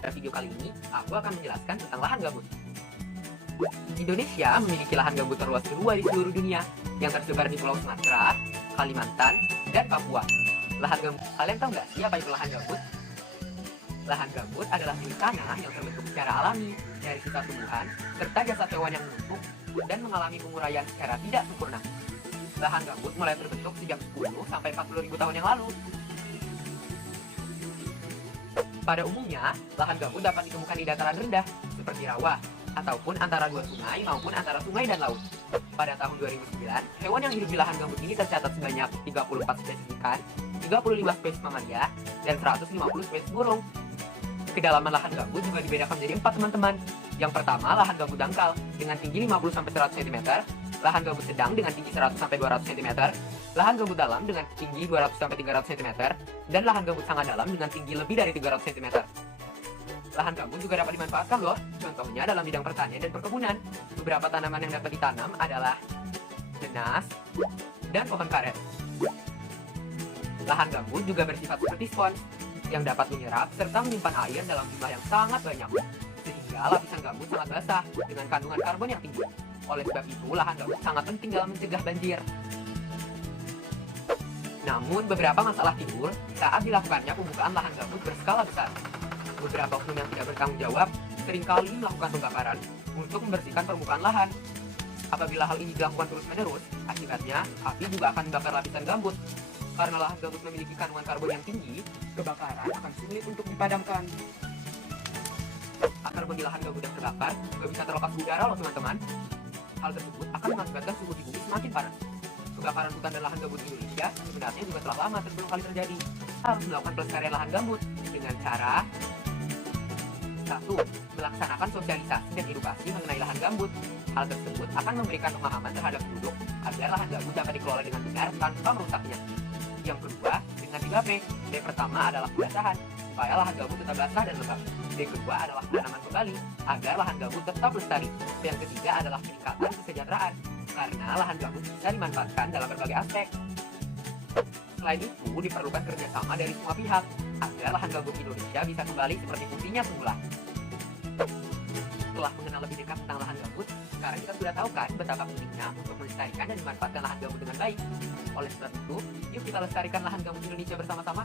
Pada video kali ini, aku akan menjelaskan tentang lahan gambut. Indonesia memiliki lahan gambut terluas kedua di seluruh dunia, yang tersebar di Pulau Sumatera, Kalimantan, dan Papua. Lahan gambut, kalian tahu nggak sih apa itu lahan gambut? Lahan gambut adalah milik tanah yang terbentuk secara alami dari sisa tumbuhan, serta jasad hewan yang menumpuk dan mengalami penguraian secara tidak sempurna. Lahan gambut mulai terbentuk sejak 10 sampai 40 ribu tahun yang lalu. Pada umumnya, lahan gambut dapat ditemukan di dataran rendah, seperti rawa, ataupun antara dua sungai maupun antara sungai dan laut. Pada tahun 2009, hewan yang hidup di lahan gambut ini tercatat sebanyak 34 spesies ikan, 35 spesies mamalia, dan 150 spesies burung. Kedalaman lahan gambut juga dibedakan menjadi 4 teman-teman. Yang pertama, lahan gambut dangkal dengan tinggi 50-100 cm, lahan gambut sedang dengan tinggi 100-200 cm, lahan gambut dalam dengan tinggi 200-300 cm, dan lahan gambut sangat dalam dengan tinggi lebih dari 300 cm. Lahan gambut juga dapat dimanfaatkan loh, contohnya dalam bidang pertanian dan perkebunan. Beberapa tanaman yang dapat ditanam adalah nenas dan pohon karet. Lahan gambut juga bersifat seperti spons, yang dapat menyerap serta menyimpan air dalam jumlah yang sangat banyak, sehingga lapisan gambut sangat basah dengan kandungan karbon yang tinggi. Oleh sebab itu, lahan gambut sangat penting dalam mencegah banjir. Namun, beberapa masalah timbul saat dilakukannya pembukaan lahan gambut berskala besar. Beberapa oknum yang tidak bertanggung jawab seringkali melakukan pembakaran untuk membersihkan permukaan lahan. Apabila hal ini dilakukan terus-menerus, akibatnya api juga akan membakar lapisan gambut. Karena lahan gambut memiliki kandungan karbon yang tinggi, kebakaran akan sulit untuk dipadamkan. Akar bagi lahan gambut yang terbakar juga bisa terlepas ke udara loh teman-teman. Hal tersebut akan mengakibatkan suhu di bumi semakin panas. Kebakaran hutan dan lahan gambut di Indonesia sebenarnya juga telah lama sebelum kali terjadi. Harus melakukan pelestarian lahan gambut dengan cara 1. Melaksanakan sosialisasi dan edukasi mengenai lahan gambut. Hal tersebut akan memberikan pemahaman terhadap penduduk agar lahan gambut dapat dikelola dengan benar tanpa merusaknya. Yang kedua, dengan 3P. P pertama adalah pembasahan, supaya lahan gambut tetap basah dan lembab. P kedua adalah penanaman kembali, agar lahan gambut tetap lestari. P yang ketiga adalah peningkatan kesejahteraan, karena lahan gambut bisa dimanfaatkan dalam berbagai aspek. Selain itu, diperlukan kerjasama dari semua pihak, agar lahan gambut Indonesia bisa kembali seperti fungsinya semula. Setelah mengenal lebih dekat tentang lahan gambut, sekarang kita sudah tahu kan betapa pentingnya untuk melestarikan dan dimanfaatkan lahan gambut dengan baik. Oleh sebab itu, yuk kita lestarikan lahan gambut Indonesia bersama-sama.